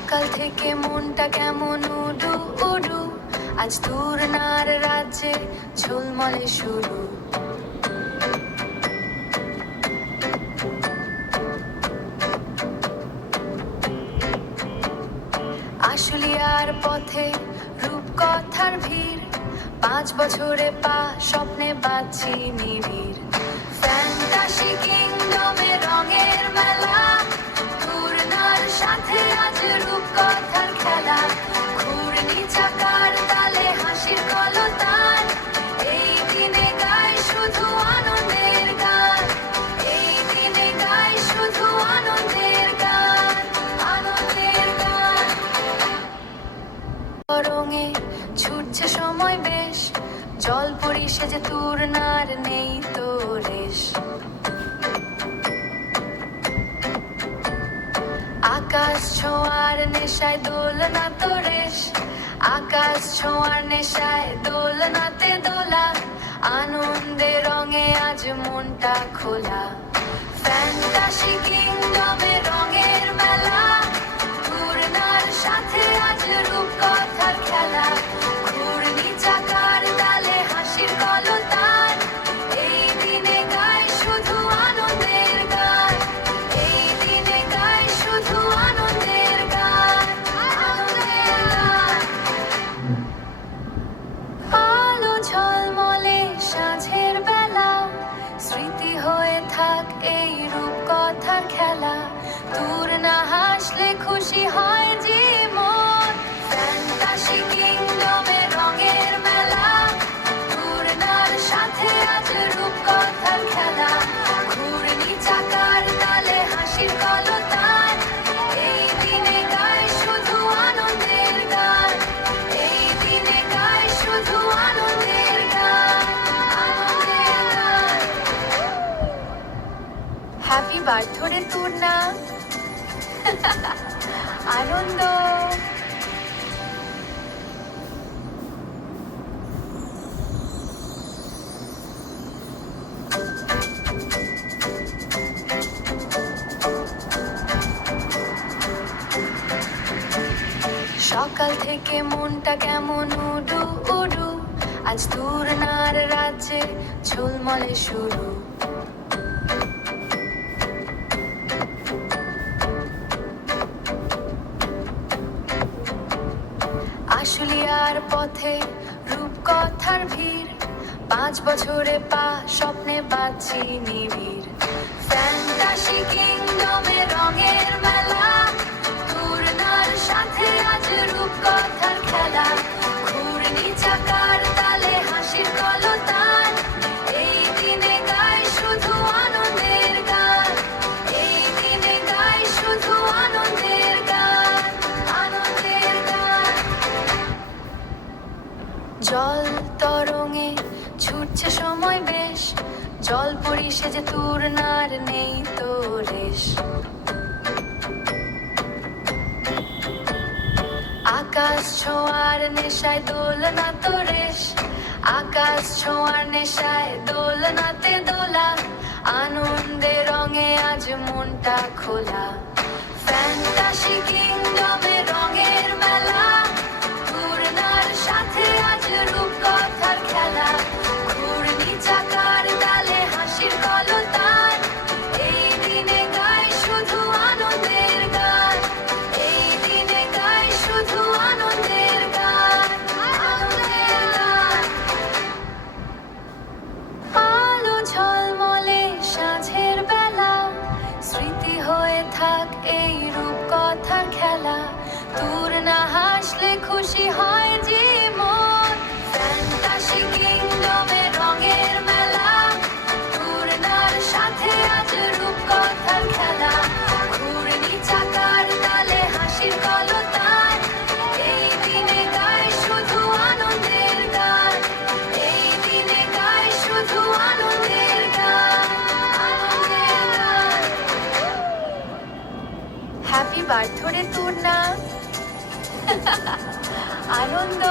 সকাল থেকে মনটা কেমন উডু উডু, আজ তুরনার রাজ্যে ঝলমলে শুরু। আশুলিয়ার পথে রূপকথার ভিড়, 5 বছরে পা স্বপ্নে বাঁচি নিবিড়। ফ্যান্টাসি কিংডমে রঙের মেলা, তুরনার সাথে আজ রূপকথার খেলা। ঘূর্ণি চাকার তালে হাসির কলতান, এই দিনে গায় শুধু আনন্দের গান। এই দিনে গায় শুধু আনন্দের গান, আনন্দের গান। রঙে ছুটছে সময় বেশ, জলপরি সেজে তুরনার নেই তো রেশ। আকাশ ছোঁয়ার নেশায় দোলনা তো রেশ, আকাশ ছোঁয়ার নেশায় দোলনাতে দোলা। আনন্দে রঙে আজ মনটা খোলা, ফ্যান্টাসি কিংডমে রঙের মেলা। তুরনার সাথে আজ রূপকথার খেলা, ঘূর্ণি চাকার তালে হাসির কলতান। এই দিনে গায় শুধু আনন্দের গান, এই দিনে গায় শুধু আনন্দের গান, আনন্দের গান। আলো ঝলমলে সাঁঝের বেলা, স্মৃতি হয়ে থাক এই রূপকথার খেলা। তুরনা হাসলে খুশি হয় জীবন, ফ্যান্টাসি কিংডমে রঙের মেলা। তুরনার সাথে আজ রূপকথার খেলা, ঘূর্ণি চাকার তালে হাসির কলতান। এই দিনে গায় শুধু আনন্দের গান, এই দিনে গায় শুধু আনন্দের গান, আনন্দের গান। হ্যাপি বার্থডে তুরনা, আনন্দ। সকাল থেকে মনটা কেমন উডু উডু, আজ তুরনার রাজ্যে ঝলমলে শুরু। আশুলিয়ার পথে রূপকথার ভিড়, 5 বছরে পা স্বপ্নে বাঁচি নিবিড়। ফ্যান্টাসি কিংডমে রঙের মেলা, তুরনার সাথে আজ রূপকথার খেলা। ঘূর্ণি চাকার তালে হাসির কলতান, এই দিনে গায় শুধু আনন্দের গান, এই দিনে গায় শুধু আনন্দের গান, আনন্দের গান। জল তরঙ্গে ছুটছে সময় বেশ, জলপরি সেজে তুরনার নেই তো রেশ। আকাশ ছোঁয়ার নেশায় দোলনা তো রেশ, আকাশ ছোঁয়ার নেশায় দোলনাতে দোলা। আনন্দে রঙে আজ মনটা খোলা, ফ্যান্টাসি কিংডমে রঙের মেলা। তুরনার সাথে আজ রূপকথার খেলা, ঘূর্ণি চাকার তালে হাসির কলতান। এই দিনে গায় শুধু আনন্দের গান, এই দিনে গায় শুধু আনন্দের গান, আনন্দের গান। আলো ঝলমলে সাঁঝের বেলা, স্মৃতি হয়ে থাক এই রূপকথার খেলা। তুরনা হাসলে খুশি হয় জীবন, ফ্যান্টাসি কিংডমে রঙের মেলা। তুরনার সাথে আজ রূপকথার খেলা, ঘূর্ণি চাকার তালে হাসির কলতান। এই দিনে গায় শুধু আনন্দের গান, এই দিনে গায় শুধু আনন্দের গান, আনন্দের গান। হ্যাপি বার্থডে তুরনা, আনন্দ।